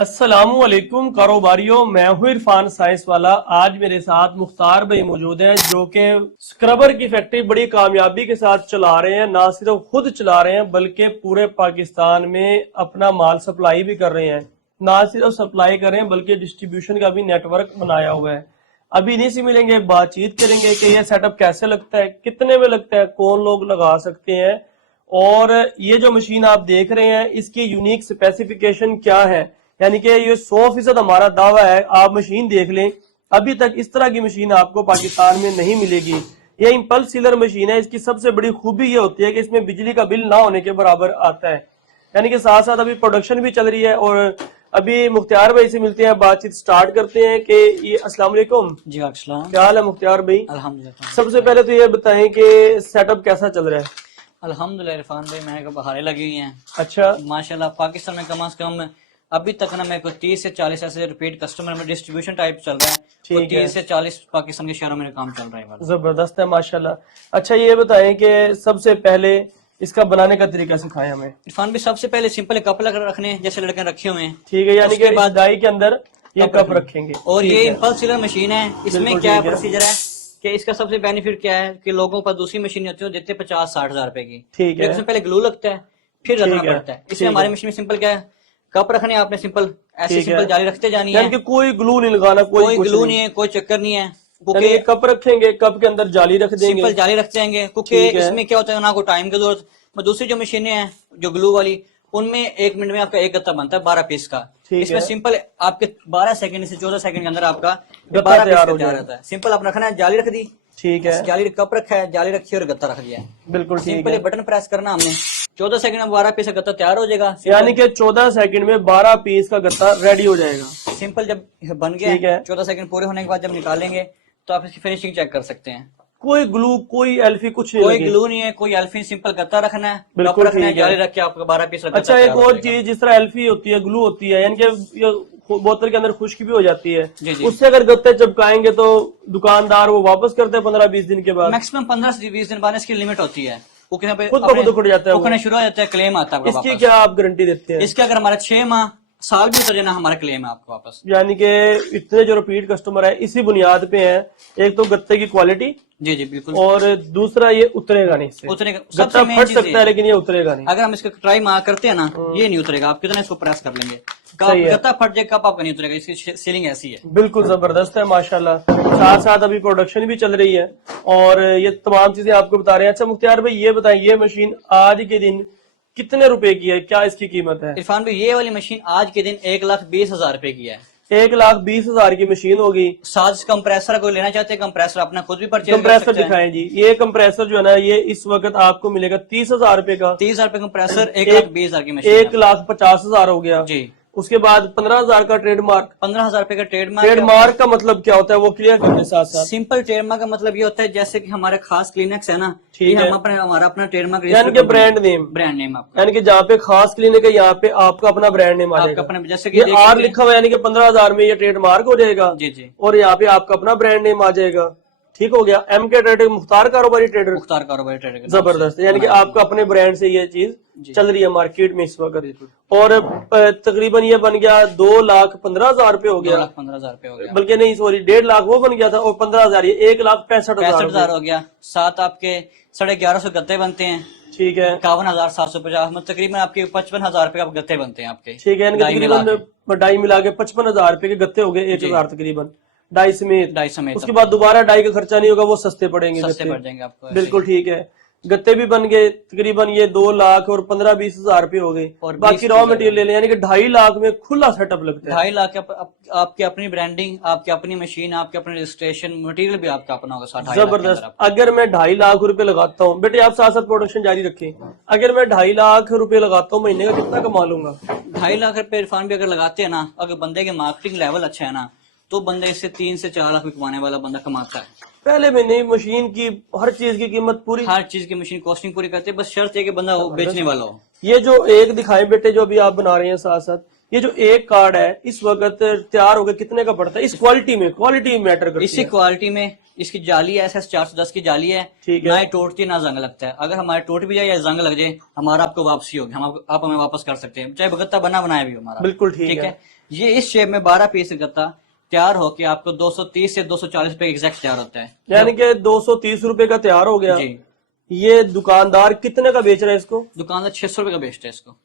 अस्सलामुअलैकुम कारोबारियों, मैं हूं इरफान साइंस वाला। आज मेरे साथ मुख्तार भाई मौजूद हैं जो कि स्क्रबर की फैक्ट्री बड़ी कामयाबी के साथ चला रहे हैं। ना सिर्फ खुद चला रहे हैं बल्कि पूरे पाकिस्तान में अपना माल सप्लाई भी कर रहे हैं। ना सिर्फ सप्लाई कर रहे हैं बल्कि डिस्ट्रीब्यूशन का भी नेटवर्क बनाया हुआ है। अभी इन्हीं से मिलेंगे, बातचीत करेंगे कि ये सेटअप कैसे लगता है, कितने में लगता है, कौन लोग लगा सकते हैं, और ये जो मशीन आप देख रहे हैं इसकी यूनिक स्पेसिफिकेशन क्या है। यानी कि ये 100% हमारा दावा है। आप मशीन देख लें, अभी तक इस तरह की मशीन आपको पाकिस्तान में नहीं मिलेगी। ये इंपल्स सीलर मशीन है। इसकी सबसे बड़ी खूबी ये होती है कि इसमें बिजली का बिल ना होने के बराबर आता है। यानी कि साथ साथ अभी प्रोडक्शन भी चल रही है। और अभी मुख्तार भाई से मिलते हैं, बातचीत स्टार्ट करते हैं कि ये अस्सलाम वालेकुम जी अस्सलाम। क्या हाल है मुख्तार भाई? अल्हम्दुलिल्लाह। सबसे पहले तो ये बताएं कि सेटअप कैसा चल रहा है? अल्हम्दुलिल्लाह इरफान भाई, मेरे को बहारें लगी हुई हैं अच्छा, माशाल्लाह। पाकिस्तान में कम से कम अभी तक ना मेरे को 30 से 40 ऐसे रिपीट कस्टमर में डिस्ट्रीब्यूशन टाइप चल रहा है। ठीक है। 30 से 40 पाकिस्तान के शहरों में काम चल रहा है वाला। जबरदस्त है माशाल्लाह। अच्छा, ये बताएं कि सबसे पहले इसका बनाने का तरीका सिखाएं हमें। इरफान भाई, सबसे पहले सिंपल कप लग रखने हैं जैसे लड़के रखे हुए हैं। ठीक है, यानी कि उसके बाद डाई के अंदर ये कप कप रखेंगे। रखेंगे। और ठीक ये है। इम्पल्स सीलर मशीन है। इसमें बिल्कुल क्या ठीक है। प्रोसीजर है कि इसका सबसे बेनिफिट क्या है कि लोगों पर दूसरी मशीन होती है देते 50-60 हजार रुपए की। ठीक है। लेकिन उसमें पहले ग्लू लगता है, फिर रखना ठीक है। पड़ता है। इसमें ठीक हमारी है। मशीन में सिंपल क्या है, कप रखने हैं आपने, सिंपल ऐसे ठीक है। सिंपल जाली रखते जानी यानी है। कि कोई ग्लू नहीं लगाना, कोई कुछ ग्लू नहीं। नहीं है, कोई चक्कर नहीं है यानी कि क्योंकि कप रखेंगे, कप के अंदर जाली रख देंगे। सिंपल जाली रख देंगे क्योंकि ठीक है। इसमें क्या होता है ना, कोई टाइम की जरूरत। दूसरी जो मशीनें हैं जो ग्लू वाली, उनमें 1 मिनट में आपका एक गत्ता बनता है 12 पीस का। ठीक इसमें है। सिंपल आपके 12 सेकंड से 14 सेकंड के अंदर आपका गत्ता 12 पीस तैयार का हो तैयार जाएगा। रहता है। सिंपल आप रखना है, जाली रख दी, ठीक है। जाली कप रखा है, जाली रखी और गत्ता रख दिया है। बिल्कुल ठीक सिंपल है। ये बटन प्रेस करना हमने, 14 सेकंड में 12 पीस का गत्ता तैयार हो जाएगा। यानी कि 14 सेकंड में 12 पीस का गत्ता रेडी हो जाएगा। सिंपल जब बन गया ठीक है। 14 सेकंड पूरे होने के बाद जब निकालेंगे तो आप इसकी फिनिशिंग चेक कर सकते हैं। कोई ग्लू, कोई एल्फी कुछ नहीं कोई लगी। ग्लू नहीं है, कोई एल्फी, सिंपल गत्ता रखना है, कप बिल्कुल रखना है, ठीक है। जाली रख के आपका 12 पीस का गत्ता अच्छा, एक तैयार हो और जाएगा। चीज, जिस तरह एल्फी होती है, ग्लू होती है, यानी कि ये बोतल के अंदर खुश्क भी हो जाती है, जी जी। उससे अगर गत्ते चिपकाएंगे तो दुकानदार वो वापस करते हैं 15-20 दिन के बाद। मैक्सिमम 15 से 20 दिन बाद इसकी लिमिट होती है। वो यहाँ पे खुद ब खुद उखड़ जाता है वो। उखड़ने शुरू हो जाता है, क्लेम आता है आपका इसकी वापस। क्या आप गारंटी देते हैं? इसके अगर हमारे 6 माह साल भी उतर जाना, हमारा क्लेम है आपको वापस। यानी कि इतने जो रिपीट कस्टमर है इसी बुनियाद पे हैं। एक तो गत्ते की क्वालिटी, जी जी बिल्कुल। और दूसरा ये उतरेगा नहीं इससे। उतरेगा, गत्ता सबसे मेन फट चीज सकता है लेकिन ये उतरेगा नहीं। अगर हम इसका ट्राई मार करते हैं ना, ये नहीं उतरेगा। आप कितना इसको प्रेस कर लेंगे, सही है। गत्ता फट जाएगा, कप आपका नहीं उतरेगा। इसकी सीलिंग ऐसी है। बिल्कुल जबरदस्त है माशाल्लाह। साथ साथ अभी प्रोडक्शन भी चल रही है और ये तमाम चीजें आपको बता रहे हैं। अच्छा मुख्तार भाई, ये बताएं, ये मशीन आज के दिन कितने रुपए की है, क्या इसकी कीमत है? इरफान भाई, ये वाली मशीन आज के दिन 1,20,000 रुपए की है। 1,20,000 की मशीन होगी। साथ कंप्रेसर कोई लेना चाहते हैं, कंप्रेसर अपना खुद भी परचेज कर कंप्रेसर सकते हैं। दिखाएं जी। ये कंप्रेसर जो है ना, ये इस वक्त आपको मिलेगा 30,000 रुपए का। 30,000 रुपए कंप्रेसर, 1,20,000 की मशीन है। 1,50,000 हो गया जी। उसके बाद 15,000 का ट्रेडमार्क। 15,000 रुपए का ट्रेडमार्क। ट्रेडमार्क का मतलब क्या होता है वो क्लियर करने साथ साथ। सिंपल ट्रेडमार्क का मतलब ये होता है जैसे कि हमारे खास क्लिनिक्स है ना, ठीक ये है। हम अपना हमारा अपना ट्रेडमार्क, यानी कि ब्रांड नेम। ब्रांड नेम आपका, यानी कि जहाँ पे खास क्लिनिक है यहाँ पे आपका अपना ब्रांड नेम आ आपका जाएगा। अपना, जैसे कि ये देख आर सकते हैं। लिखा हुआ है, यानी कि 15,000 में ये ट्रेडमार्क हो जाएगा। जी जी। और यहाँ पे आपका अपना ब्रांड नेम आ जाएगा। ठीक हो गया। एम के ट्रेडर, मुख्तार कारोबारी ट्रेडर। मुख्तार कारोबारी ट्रेडर के नाम जबरदस्त से है, यानी कि बनाया आपका अपने ब्रांड से ये चीज जी। चल रही है मार्केट में इस वक्त। बिल्कुल। और तकरीबन ये बन गया 2,15,000 रुपए हो गया। 2,15,000 रुपए हो गया। बल्कि नहीं, सॉरी, 1.5 लाख वो बन गया था, और 15,000 ये 1,65,000 65,000 हो गया। साथ आपके 1150 गत्ते बनते हैं। ठीक है। 51,750, मतलब तकरीबन आपके 55,000 रुपए का गत्ते बनते हैं आपके। ठीक है, यानी कि डाई मिला के। तकरीबन डाई मिला के 55,000 रुपए के गत्ते हो गए, 1,000 तकरीबन डाई समेत। डाई समेत उसके बाद दोबारा डाई का खर्चा नहीं होगा, वो सस्ते पड़ेंगे सस्ते गत्ते। पड़ जाएंगे आपको। बिल्कुल ठीक है। गत्ते भी बन गए तकरीबन ये 2 लाख और 15-20,000 रुपए हो गए। और बाकी 20 रॉ मटेरियल ले लें, यानी कि 2.5 लाख में खुला सेटअप लगता है। 2.5 लाख आपकी अपनी ब्रांडिंग, आपकी अपनी मशीन, आपके अपने रजिस्ट्रेशन, मटेरियल भी आपका अपना होगा। 2.5 लाख के अंदर जबरदस्त। आपका। अगर मैं 2.5 लाख रुपए लगाता हूँ, बेटे आप साथ साथ प्रोडक्शन जारी रखें, अगर मैं 2.5 लाख रुपए लगाता हूँ, महीने का कितना कमा लूंगा? 2.5 लाख रुपए इरफान भी अगर लगाते हैं ना, अगर बंदे के मार्केटिंग लेवल अच्छा है ना, तो बंदे इससे 3 से 4 लाख भी कमाने वाला बंदा कमाता है। पहले महीने मशीन की हर चीज की कीमत पूरी, हर चीज की मशीन कॉस्टिंग पूरी करते हैं, बस शर्त है कि बंदा बेचने वाला हो। ये जो एक दिखाए बेटे, जो अभी आप बना रहे हैं साथ साथ, ये जो एक कार्ड है इस वक्त तैयार होकर कितने का पड़ता है? इस क्वालिटी में, क्वालिटी मैटर करती इसी है। क्वालिटी में इसकी जाली है, SS 410 की जाली है। ठीक है। ना ही टूटती ना जंग लगता है। अगर हमारे टूट भी जाए या जंग लग जाए, हमारा आपको वापसी होगी, आप हमें वापस कर सकते हैं, चाहे भगत्ता बना बनाया भी हो हमारा। बिल्कुल ठीक है। ये इस शेप में 12 पीस गत्ता तैयार होके आपको 230 से 240 रुपए एग्जैक्ट तैयार होता है। यानी कि 230 रुपए का तैयार हो गया। जी। ये दुकानदार कितने का बेच रहा है इसको? दुकानदार 600 रुपए का बेचता है इसको।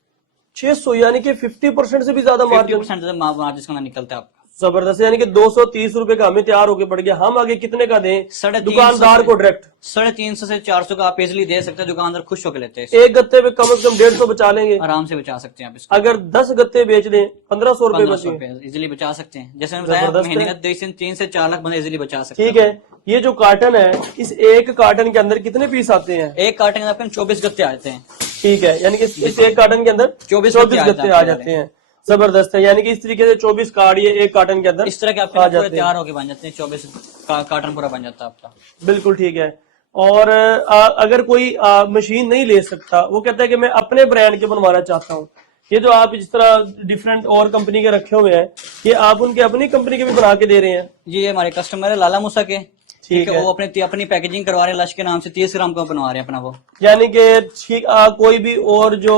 600, यानी कि 50% से भी ज्यादा मार्जिन। 50% मार्जिन का निकलता है आपका। जबरदस्त। यानी कि 230 रुपए का हमें तैयार होके पड़ गया, हम आगे कितने का दें 350 दुकानदार को डायरेक्ट? 350 से 400 का आप इजिली दे सकते हैं, दुकानदार खुश होकर लेते हैं। एक गत्ते पे कम से कम 150 बचा लेंगे, आराम से बचा सकते हैं आप इसको। अगर 10 गत्ते बेच दें 1500 रुपए 1500 बचे। रुपए इजिली बचा सकते हैं। जैसे मैंने बताया, जबरदस्त महीने है। का 3 से 4 लाख बंदे इजिली बचा सकते हैं। ठीक है, ये जो कार्टन है, इस एक कार्टन के अंदर कितने पीस आते हैं? एक कार्टन के अंदर 24 गत्ते आते हैं। ठीक है, यानी कि इस एक कार्टन के अंदर 24 गत्ते आ जाते हैं। जबरदस्त है। यानी कि इस तरीके से 24 कार्ड ये एक कार्टन के अंदर इस तरह के आपके आ पूरे जाते तैयार हैं। होके बन जाते हैं। 24 कार्टन पूरा बन जाता है आपका। बिल्कुल ठीक है। और अगर कोई मशीन नहीं ले सकता, वो कहता है कि मैं अपने ब्रांड के बनवाना चाहता हूँ, ये जो आप जिस तरह डिफरेंट और कंपनी के रखे हुए हैं, ये आप उनके अपनी कंपनी के भी बना के दे रहे हैं? ये हमारे कस्टमर है लाला मूसा के। ठीक है। वो अपनी पैकेजिंग करवा रहे हैं, लश के नाम से 30 ग्राम का बनवा रहे हैं अपना वो। यानी कि ठीक कोई भी और जो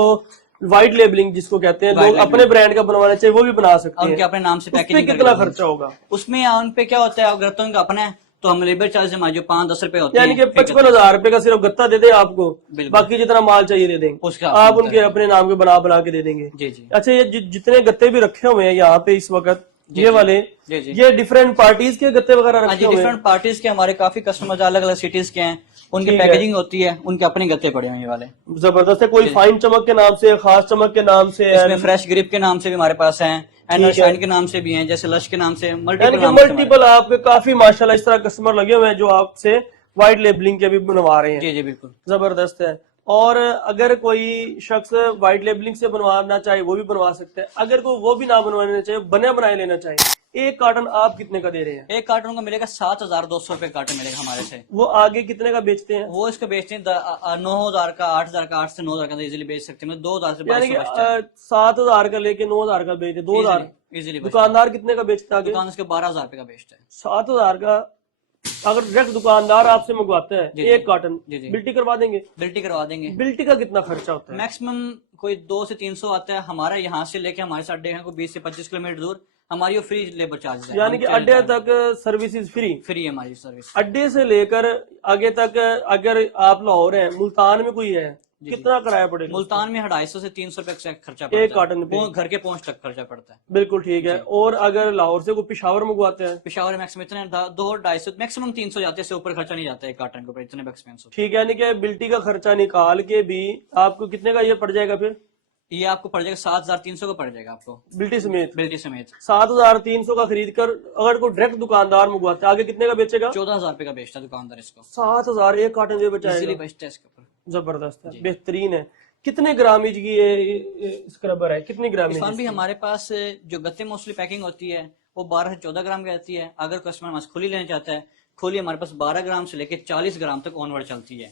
व्हाइट लेबलिंग जिसको कहते हैं, लोग अपने ब्रांड का बनवाना चाहिए, वो भी बना सकते हैं। उनके अपने नाम से उसपे पैकेजिंग कितना खर्चा होगा? उसमें उन पे क्या होता है, अगर तो उनका अपना है तो हम लेबर चार्ज हमारे जो 5-10 रुपए होते यानी हैं, कि 55,000 रुपए का सिर्फ गत्ता दे दे आपको, बिल्कुल। बाकी जितना माल चाहिए दे देंगे, उसका आप उनके अपने नाम के बना बना के दे देंगे। जी जी अच्छा, ये जितने गत्ते भी रखे हुए हैं यहाँ पे इस वक्त, ये वाले, जी जी ये डिफरेंट पार्टीज के गत्ते वगैरह रखे हुए हैं? डिफरेंट पार्टीज के हमारे काफी कस्टमर अलग अलग सिटीज के हैं, उनकी ठीक है। पैकेजिंग होती है, उनके अपने गत्ते पड़े हैं ये वाले। जबरदस्त है। कोई फाइन चमक के नाम से, खास चमक के नाम से है, इसमें फ्रेश ग्रिप के नाम से भी हमारे पास हैं, एनर ठीक है। शाइन के नाम से भी हैं, जैसे लश के नाम से, यानी मल्टीपल कि नाम से हमारे- मल्टीपल आपके काफी माशाल्लाह इस तरह कस्टमर लगे हुए हैं जो आपसे व्हाइट लेबलिंग के भी बनवा रहे हैं। जी जी बिल्कुल। जबरदस्त है। और अगर कोई शख्स व्हाइट लेबलिंग से बनवाना चाहे, वो भी बनवा सकते हैं। अगर कोई वो भी ना बनवाना चाहे, बने बनाए लेना चाहे, एक कार्टन आप कितने का दे रहे हैं? एक कार्टन का मिलेगा 7,200 रुपए कार्टन मिलेगा हमारे से। वो आगे कितने का बेचते हैं? वो इसको बेचते हैं 9,000 का, 8,000 का, 8 से 9,000 का इजीली बेच सकते हैं। 2,000 से यानी कि 22,000 बचता है 7,000 का लेके 9,000 का बेचते, 2,000। इजीली। दुकानदार कितने का बेचता है आगे? दुकान उसके 12,000 रुपए का बेचता है। 7,000 का अगर डायरेक्ट दुकानदार आपसे मंगवाता है जी, जी। एक कार्टन, जी, जी। बिल्टी करवा देंगे? बिल्टी करवा देंगे। बिल्टी का कितना खर्चा होता है? मैक्सिमम कोई 2 से 300 आता है। हमारा यहाँ से लेके हमारे से अड्डे हैं कोई 20 से 25 किलोमीटर दूर, हमारी वो फ्री लेबर चार्ज है। यानी कि अड्डे तक सर्विसेज फ्री? फ्री है हमारी सर्विस। अड्डे से लेकर आगे तक, अगर आप लाहौर हैं, मुल्तान में कोई है, कितना किराया पड़ेगा? मुल्तान में 250 से 300 रुपए का खर्चा एक पड़ता है। कार्टन पे? घर के पहुंच तक खर्चा पड़ता है। बिल्कुल ठीक है। और अगर लाहौर से कोई पिशावर मंगवाते हैं? पिशावर मैक्सिमम इतने 2-250 मैक्सिमम 300 जाते हैं, इससे ऊपर खर्चा नहीं जाता है एक कार्टन के ऊपर, इतने एक्सपेंसिव। ठीक है। यानी कि बिल्टी का खर्चा निकाल के भी आपको कितने का ये पड़ जाएगा? फिर ये आपको पड़ जाएगा 7,300 का पड़ जाएगा आपको, बिल्टी समेत? बिल्टी समेत 7,300 का खरीद कर अगर कोई डायरेक्ट दुकानदार मंगवाता है, आगे कितने का बेचेगा? 14,000 रुपए का बेचता है दुकानदार इसको। 7,000 एक कार्टन जो इजीली बचाएगा। बेचता है इसके ऊपर। जबरदस्त है, बेहतरीन है। कितने ग्रामेज की ये स्क्रबर है? कितनी ग्रामेज? इरफान भी हमारे पास जो गत्ते मोस्टली पैकिंग होती है वो 12 से 14 ग्राम की रहती है। अगर कस्टमर हमारे खुली लेना चाहता है, खुली हमारे पास 12 ग्राम से लेकर 40 ग्राम तक ऑनवर्ड चलती है।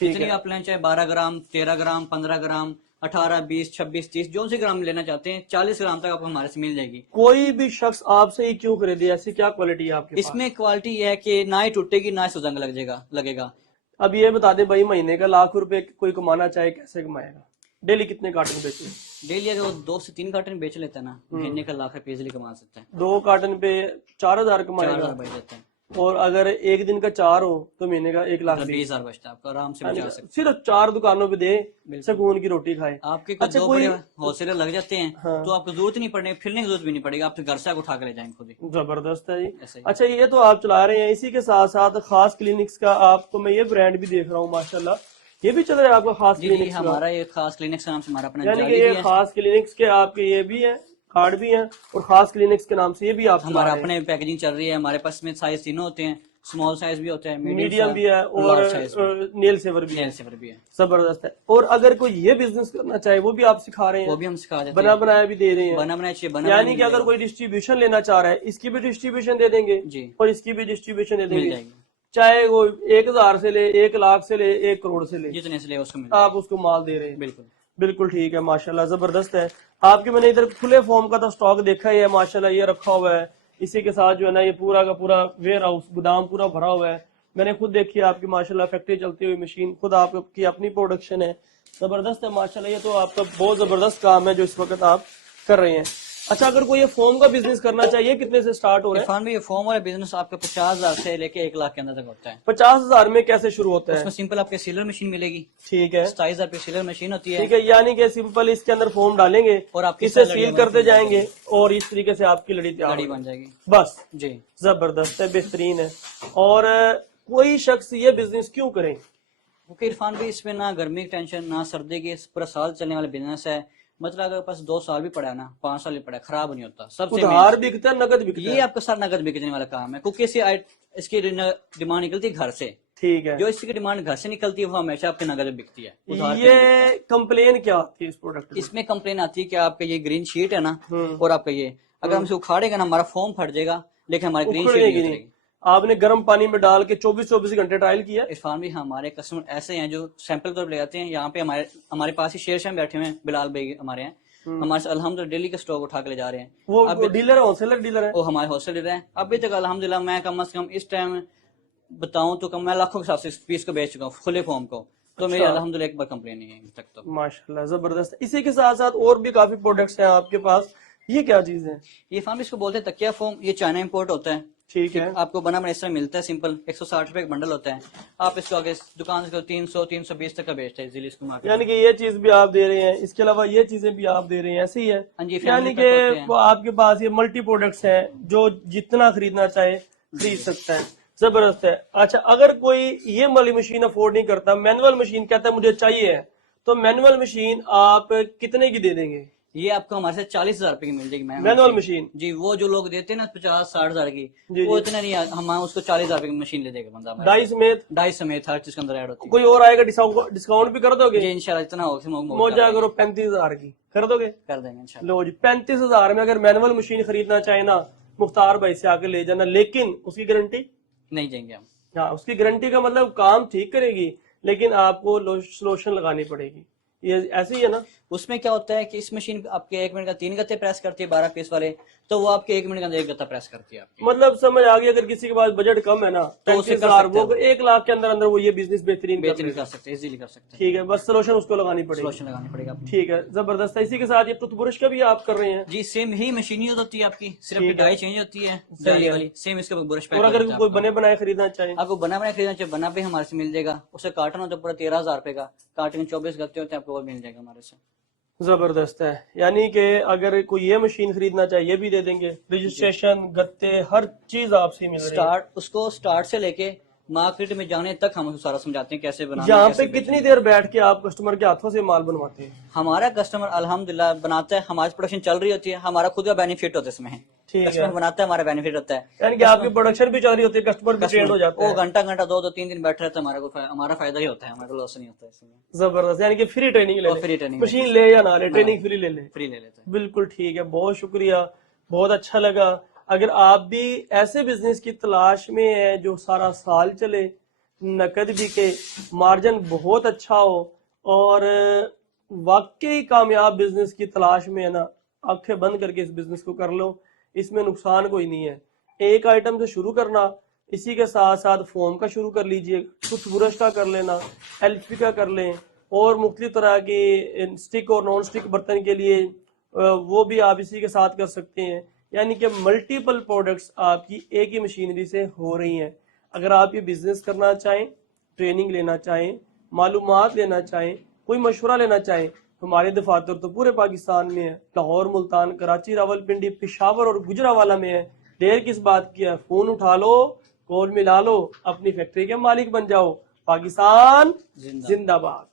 जितनी आप लेना चाहे, 12 ग्राम, 13 ग्राम, 15 ग्राम, 18, 20, 26, 30, जो सी ग्राम लेना चाहते हैं, 40 ग्राम तक आपको हमारे से मिल जाएगी। कोई भी शख्स आपसे ही क्यों खरीदे? ऐसी क्या क्वालिटी है आपके पास? इसमें क्वालिटी ये है कि ना ही टूटेगी ना ही जंग लगेगा। अब ये बता दे भाई, महीने का लाख रुपए कोई कमाना चाहे कैसे कमाएगा? डेली कितने कार्टन बेचे? डेली अगर वो 2 से 3 कार्टन बेच लेता है ना, महीने का लाख रुपए इजीली कमा सकता है। 2 कार्टन पे 4,000 कमाएगा। 4,000 बच जाता है। और अगर एक दिन का 4 हो तो महीने का 1,20,000। 20,000 बचता है आपका, आराम से बचा सकते सिर्फ 4 दुकानों पे दे, सुकून की रोटी खाए। हैं। आपके अच्छा, दो कोई बड़े होलसेलर लग जाते हैं हाँ। तो आपको जरूरत नहीं पड़ने, फिरने की जरूरत भी नहीं पड़ेगी, आप घर से आके उठा के ले जाएंगे खुद ही। जबरदस्त है जी। ऐसे ही। अच्छा, ये तो आप चला रहे हैं, इसी के साथ साथ खास क्लिनिक्स का आपको मैं ये ब्रांड भी देख रहा हूँ माशाल्लाह, ये भी चल रहा है आपका खास जी जी, क्लिनिक्स का? हमारा ये खास क्लिनिक से नाम से हमारा अपना यानी जाली कि भी ये है। खास क्लिनिक्स के आपके ये भी है, कार्ड भी हैं, और खास क्लिनिक्स के नाम से ये भी आप चला हमारा रहे हैं। अपने पैकेजिंग चल रही है। हमारे पास में साइज तीनों होते हैं, स्मॉल साइज भी होता है, मीडियम भी है, और लार्ज साइज नेल सेवर भी है। भी है। जबरदस्त है। और अगर कोई ये बिजनेस करना चाहे, वो भी आप सिखा रहे वो हैं? भी हम सिखा देते बना हैं, बनाया भी दे रहे हैं? बना बनाया चाहिए, बना यानी बनाया कि अगर कोई डिस्ट्रीब्यूशन लेना चाह रहा है, इसकी भी डिस्ट्रीब्यूशन दे देंगे जी और इसकी भी डिस्ट्रीब्यूशन दे मिल देंगे, जाएगी। चाहे वो 1,000 से ले, 1,00,000 से ले, 1 करोड़ से ले, जितने से ले उसको मिल आप उसको माल दे रहे हैं। बिल्कुल बिल्कुल ठीक है, माशाल्लाह जबरदस्त है। आपके मैंने इधर खुले फॉर्म का तो स्टॉक देखा ही है माशाल्लाह, ये रखा हुआ है। इसी के साथ जो है ना, ये पूरा का पूरा वेयर हाउस, गोदाम पूरा भरा हुआ है। मैंने खुद देखी है आपकी माशाल्लाह फैक्ट्री चलती हुई, मशीन खुद आपकी अपनी प्रोडक्शन है। जबरदस्त है माशाल्लाह, ये तो आपका बहुत जबरदस्त काम है जो इस वक्त आप कर रहे हैं। अच्छा, अगर कोई ये फोम का बिजनेस करना चाहिए कितने से स्टार्ट हो रहा है? इरफान भाई, ये फोम वाला बिजनेस आपका 50,000 से लेके 1 लाख के अंदर तक होता है। 50,000 में कैसे शुरू होता है? उसमें सिंपल आपके सीलर मशीन मिलेगी, ठीक है 27,000 रुपये सीलर मशीन होती है, ठीक है, यानी कि सिंपल इसके अंदर फोम डालेंगे और आपकी इसे सारी सील लड़ियाँ करते बनती जाएंगे और इस तरीके से आपकी लड़ी तैयार लड़ी हो बन जाएगी। जाएगी बस जी। जबरदस्त है, बेहतरीन है। और कोई शख्स ये बिजनेस क्यों करे? क्योंकि इरफान भाई, इसमें ना गर्मी की टेंशन ना सर्दी की, पूरा साल चलने वाला बिजनेस है। मतलब अगर पास 2 साल भी पड़ा है ना, 5 साल भी पड़ा है, खराब नहीं होता। सबसे उधार main बिकता है, नकद बिकता ये है? आपका सारा नगद बिकने वाला काम है, क्योंकि इसकी डिमांड निकलती है घर से। ठीक है, जो इसकी डिमांड घर से निकलती है वो हमेशा आपके नगद में बिकती है, उधार पे नहीं बिकता। ये कंप्लेन क्या आती है इस प्रोडक्ट की? इसमें कंप्लेन आती है कि आपका ये ग्रीन शीट है ना, हम्म। और आपका ये अगर हम इसे उखाड़ेगा ना, हमारा फोम फट जाएगा, लेकिन हमारी ग्रीन शीट उखड़ेगी नहीं नहीं। उतरेगी। आपने गर्म पानी में डाल के 24-24 घंटे ट्रायल किया? इरफान भी, हमारे कस्टमर ऐसे हैं जो सैंपल तौर पर ले जाते हैं। यहाँ पे हमारे पास ही शेर शाह बैठे हुए हैं, बिलाल भाई हमारे हैं, हमारे से अल्हम्दुलिल्लाह डेली का स्टॉक उठा के ले जा रहे हैं। वो डीलर है, होलसेलर डीलर है? वो हमारे हॉस्टल डीलर हैं। अभी तक अल्हम्दुलिल्लाह मैं कम से कम इस टाइम बताऊं तो मैं लाखों के हिसाब से इस पीस को बेच चुका हूँ, खुले फॉर्म को। तो मेरी अल्हम्दुलिल्लाह एक बार कंप्लेन नहीं है अभी तक। तो माशाल्लाह, जबरदस्त। इसी के साथ साथ और भी काफी प्रोडक्ट्स हैं आपके पास, ये क्या चीज है? ये फार्म इसको बोलते हैं तकिया फोम। ये चाइना इंपोर्ट होता है। ठीक है, आपको बना बना इस तरह मिलता है, सिंपल 160 रुपए का बंडल होता है। आप इसको आगे दुकान से 300-320 तक का बेचते हैं इजीली इसको मार्केट यानी कि ये चीज भी आप दे रहे हैं, इसके अलावा ये चीजें भी आप दे रहे हैं, ऐसे ही है? हाँ जी, यानी फैमिली पैक होते कि हैं। वो आपके पास ये मल्टी प्रोडक्ट्स हैं, जो जितना खरीदना चाहे खरीद सकता है। जबरदस्त है। अच्छा, अगर कोई ये वाली मशीन अफोर्ड नहीं करता, मैनुअल मशीन कहता है मुझे चाहिए है, तो मैनुअल मशीन आप कितने की दे देंगे? ये आपको हमारे से 40,000 रुपए की मिल जाएगी मैनुअल मशीन? जी। वो जो लोग देते हैं ना 50-60 हजार की, जी, वो जी। इतना नहीं, हम उसको 40,000 रुपए की मशीन ले देगा बंदा हमारे डाई से। समेत? डाई समेत हर चीज के अंदर ऐड होती कोई और आएगा डिस्काउंट भी कर दोगे? है जी। इंशाल्लाह जितना होगा मौजा करो, 35,000 की कर दोगे? कर देंगे इंशाल्लाह। लो जी, 35,000 में अगर मैनुअल मशीन खरीदना चाहे ना, मुख्तार भाई से आके ले जाना, लेकिन उसकी गारंटी नहीं देंगे हम। हाँ, उसकी गारंटी का मतलब काम ठीक करेगी, लेकिन आपको लोशन लगानी पड़ेगी। ये ऐसे ही है ना? उसमें क्या होता है कि इस मशीन आपके 1 मिनट का 3 गत्ते प्रेस करती है, 12 पीस वाले, तो वो आपके 1 मिनट के अंदर 1 गत्ता प्रेस करती है आपकी। मतलब समझ आ गई, अगर किसी के पास बजट कम है ना, तो उसे कर 35,000, सकते वो हैं। 1 लाख के अंदर अंदर वो ये बिजनेस बेहतरीन कर बेहतरीन लेगा। कर सकते हैं, इजीली कर सकते हैं। ठीक है, बस लोशन उसको लगानी पड़ेगी। लोशन लगानी पड़ेगा आपको। ठीक है, जबरदस्त है। इसी के साथ ये टूथब्रश का भी आप कर रहे हैं? जी, सेम ही मशीन यूज होती है आपकी, सिर्फ ठीक है। डाई चेंज होती है सही जाली है। वाली। सेम इसका ब्रश और अगर कोई बने बनाए खरीदना चाहे? आपको बना बनाया खरीदना चाहिए, बना भी हमारे से मिल जाएगा। उसका कार्टन होता है पूरा 13,000 रुपए का, कार्टन 24 गत्ते होते हैं, आपको और मिल जाएगा हमारे से। जबरदस्त है। यानी कि अगर कोई ये मशीन खरीदना चाहे ये भी दे देंगे, रजिस्ट्रेशन, गत्ते, हर चीज आपसे मिल रही है। उसको स्टार्ट से लेके मार्केट में जाने तक हम उसको सारा समझाते हैं कैसे बनाना है, यहाँ कैसे पे कितनी देर बैठ के आप कस्टमर के हाथों से माल बनवाते हैं? हमारा कस्टमर अल्हम्दुलिल्लाह बनाता है, हमारी प्रोडक्शन चल रही होती है, हमारा खुद का बेनिफिट होता है इसमें। ठीक है, कस्टमर बनाता है, हमारा बेनिफिट होता है। यानी कि आपकी प्रोडक्शन भी चल रही होती है, कस्टमर भी ट्रेंड हो जाता वो है। घंटा 2-3 दिन बैठ रहता है, हमारा फायदा ही होता है, हमारा लॉस नहीं होता है इसमें। जबरदस्त, यानी कि फ्री ट्रेनिंग ले और ले, फ्री ट्रेनिंग मशीन ले या ना ले, ट्रेनिंग फ्री ले ले। फ्री ले लेते हैं। बिल्कुल ठीक है, बहुत शुक्रिया, बहुत अच्छा लगा। अगर आप भी ऐसे बिजनेस की तलाश में है जो सारा साल चले, नकद भी के, मार्जिन बहुत अच्छा हो और वाकई कामयाब बिजनेस की तलाश में है ना, आंखें बंद करके इस बिजनेस को कर लो, इसमें नुकसान कोई नहीं है। एक आइटम से शुरू करना, इसी के साथ साथ फोम का शुरू कर लीजिए, टूथब्रश का कर लेना, एलपी का कर लें, और मुख्तलिफ तरह के स्टिक और नॉन स्टिक बर्तन के लिए वो भी आप इसी के साथ कर सकते हैं। यानी कि मल्टीपल प्रोडक्ट्स आपकी एक ही मशीनरी से हो रही हैं। अगर आप ये बिजनेस करना चाहें, ट्रेनिंग लेना चाहें, मालूमात लेना चाहें, कोई मशवरा लेना चाहें, हमारे दफातर तो पूरे पाकिस्तान में है। लाहौर, मुल्तान, कराची, रावलपिंडी, पेशावर और गुजरावाला में है। देर किस बात की है, फोन उठा लो, कॉल मिला लो, अपनी फैक्ट्री के मालिक बन जाओ। पाकिस्तान जिंदाबाद।